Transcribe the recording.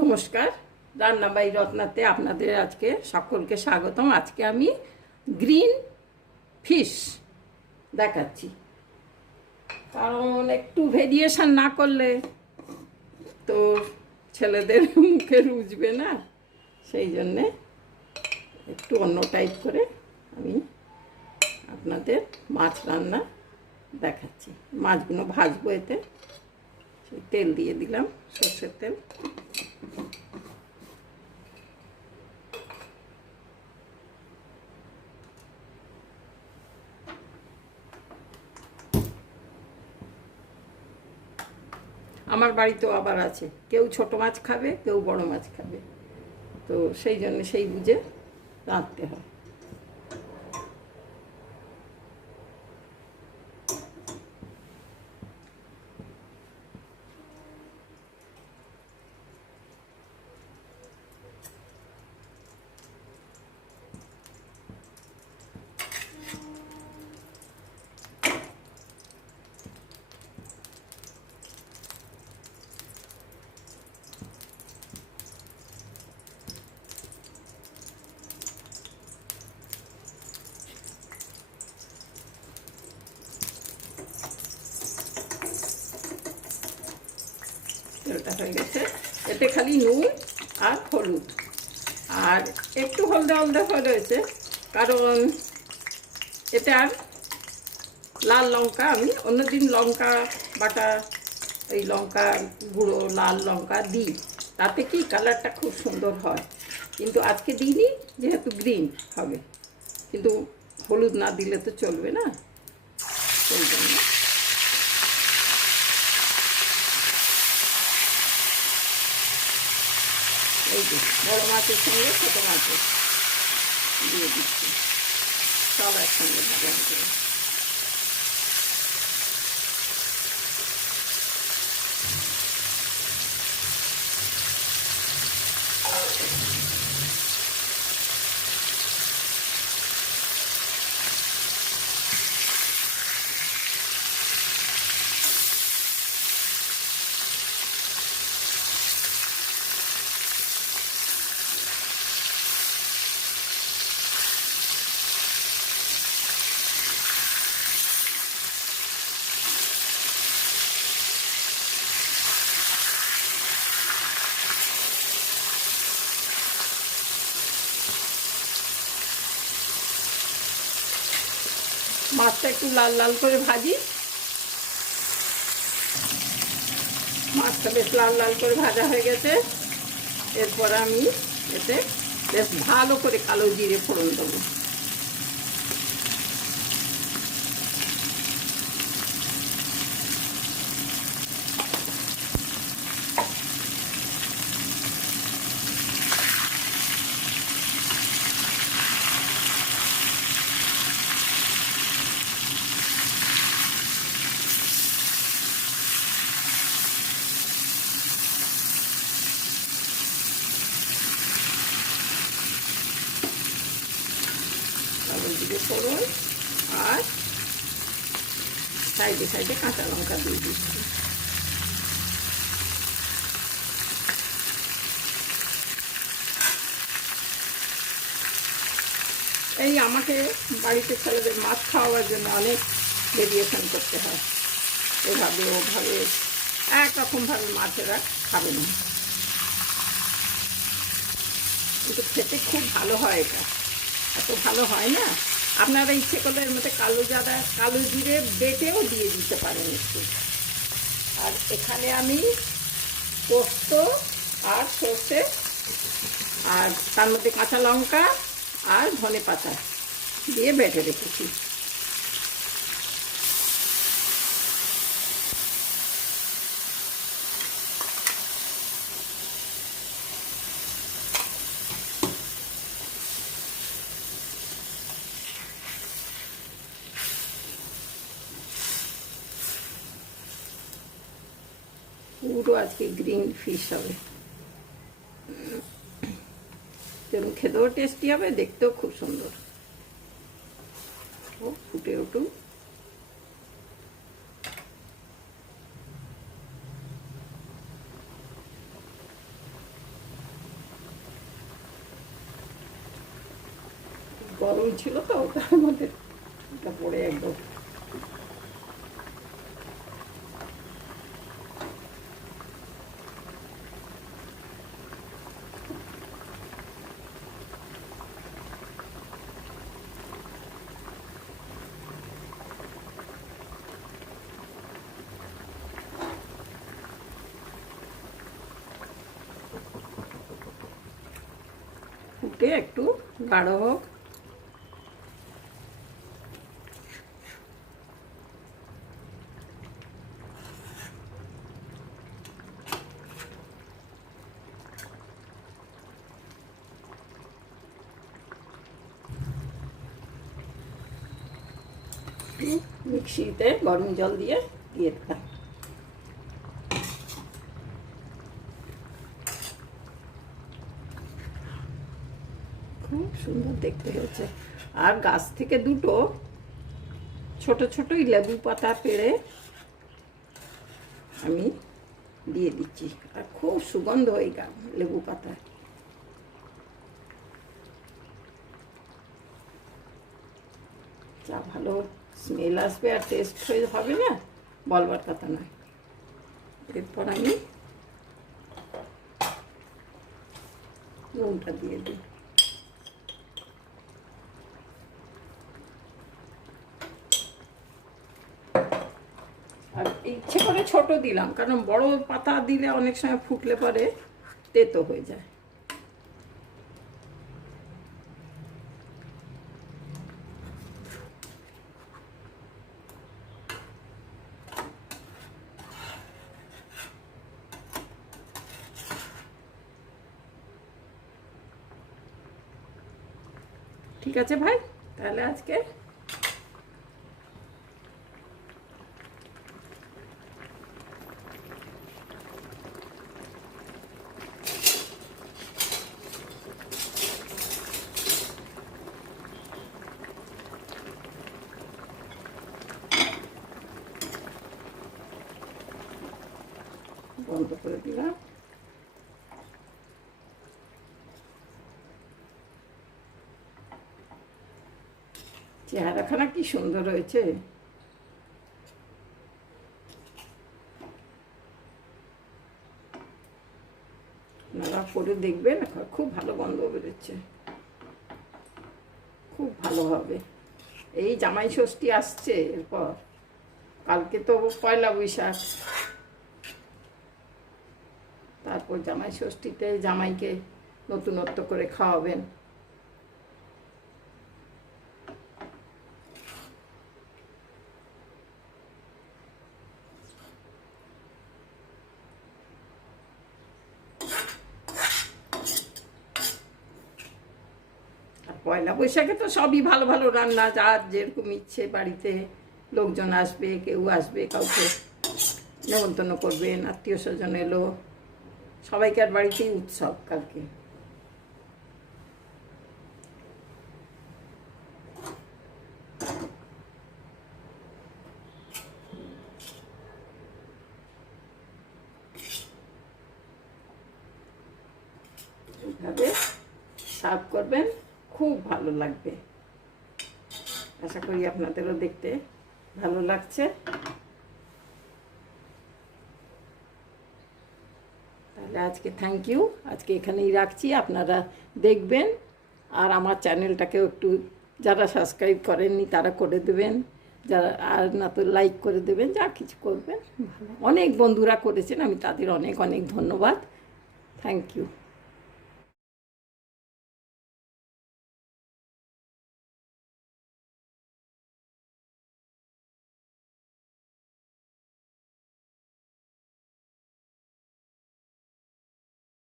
নমস্কার, রান্না বাই রত্নাতে আপনাদের আজকে সকলকে স্বাগতম। আজকে আমি গ্রিন ফিশ দেখাচ্ছি, কারণ একটু ভেরিয়েশন না করলে তো ছেলেদের মুখে রুজবে না, সেই জন্যে একটু অন্য টাইপ করে আমি আপনাদের মাছ রান্না দেখাচ্ছি। মাছগুলো ভাজবো, এতে তেল দিয়ে দিলাম, সর্ষের তেল। আমার বাড়িতেও আবার আছে, কেউ ছোট মাছ খাবে, কেউ বড় মাছ খাবে, তো সেই জন্য সেই বুঝে রাঁধতে হয়। তেলটা হয়ে গেছে, এতে খালি নুন আর হলুদ, আর একটু হলদে হলদে হয়ে রয়েছে, কারণ এতে আর লাল লঙ্কা, আমি অন্যদিন লঙ্কা বাটা, ওই লঙ্কা গুঁড়ো লাল লঙ্কা দিই, তাতে কি কালারটা খুব সুন্দর হয়, কিন্তু আজকে দিইনি যেহেতু গ্রিন হবে, কিন্তু হলুদ না দিলে তো চলবে না, সেই জন্য। এই যে বড়ো মাছের সঙ্গে ছোটো মাছের দিয়ে দিচ্ছি, সব একসঙ্গে ভাজা হবে। মাছটা একটু লাল লাল করে ভাজি, মাছটা বেশ লাল লাল করে ভাজা হয়ে গেছে। এরপর আমি এতে বেশ ভালো করে কালো জিরে ফোড়ন দেবো। কালো জিরে ফোড়ন আর সাইডে সাইডে কাঁচা লঙ্কা দিয়ে দিচ্ছি। এই আমাকে বাড়িতে ছেলেদের মাছ খাওয়াবার জন্য অনেক ভেরিয়েশন করতে হয়, এভাবে ওভাবে একরকমভাবে মাছেরা খাবে না, কিন্তু খেতে খুব ভালো হয়, এটা এত ভালো হয় না। আপনারা ইচ্ছে করলে এর মধ্যে কালো জিরে বেটেও দিয়ে দিতে পারেন একটু। আর এখানে আমি পোস্ত আর সর্ষে, আর তার মধ্যে কাঁচা লঙ্কা আর ধনে পাতা দিয়ে বেটে রেখেছি। পুরো আজকে গ্রিন ফিশ হবে, যেমন খেতেও টেস্টি হবে, দেখতেও খুব সুন্দর। ও ফুটে উঠুক, গরম ছিল তো তার মধ্যে এটা পড়ে একদম। ফুটে একটু গাঢ় হোক। মিক্সিতে গরম জল দিয়ে দিলাম। খুব সুন্দর দেখতে হয়েছে। আর গাছ থেকে দুটো ছোট ছোটই লেবু পাতা পেড়ে আমি দিয়ে দিচ্ছি। আর খুব সুগন্ধ ওই লেবু পাতায়। যা ভালো স্মেল আসবে আর টেস্ট হয়ে হবে না, বলবার কথা নয়। এরপর আমি নুনটা দিয়ে দিই। আর ইচ্ছে করে ছোট দিলাম, কারণ বড় পাতা দিলে অনেক সময় ফুটলে পরে তেতো হয়ে যায়। ঠিক আছে ভাই, তাহলে আজকে বন্ধ করে দিলাম। চেহারাখানা কি সুন্দর হয়েছে। আপনারা করে দেখবেন, খুব ভালো গন্ধ বেরোচ্ছে, খুব ভালো হবে। এই জামাই ষষ্ঠী আসছে, এরপর কালকে তো পয়লা বৈশাখ, তারপর জামাই ষষ্ঠীতে জামাইকে নতুনত্ব করে খাওয়াবেন। পয়লা বৈশাখে তো সবই ভালো ভালো রান্না, যার যেরকম ইচ্ছে, বাড়িতে লোকজন আসবে, কেউ আসবে, কাউকে নেমন্তন্ন করবেন, আত্মীয় স্বজন এলো, সবাইকার বাড়িতেই উৎসব কালকে। এইভাবে সার্ভ করবেন, খুব ভালো লাগবে। আশা করি আপনাদেরও দেখতে ভালো লাগছে। তাহলে আজকে থ্যাংক ইউ, আজকে এখানেই রাখছি। আপনারা দেখবেন, আর আমার চ্যানেলটাকেও একটু যারা সাবস্ক্রাইব করেননি তারা করে দেবেন, যারা আর না তো লাইক করে দেবেন, যা কিছু করবেন। অনেক বন্ধুরা করেছেন, আমি তাদের অনেক অনেক ধন্যবাদ। Thank you.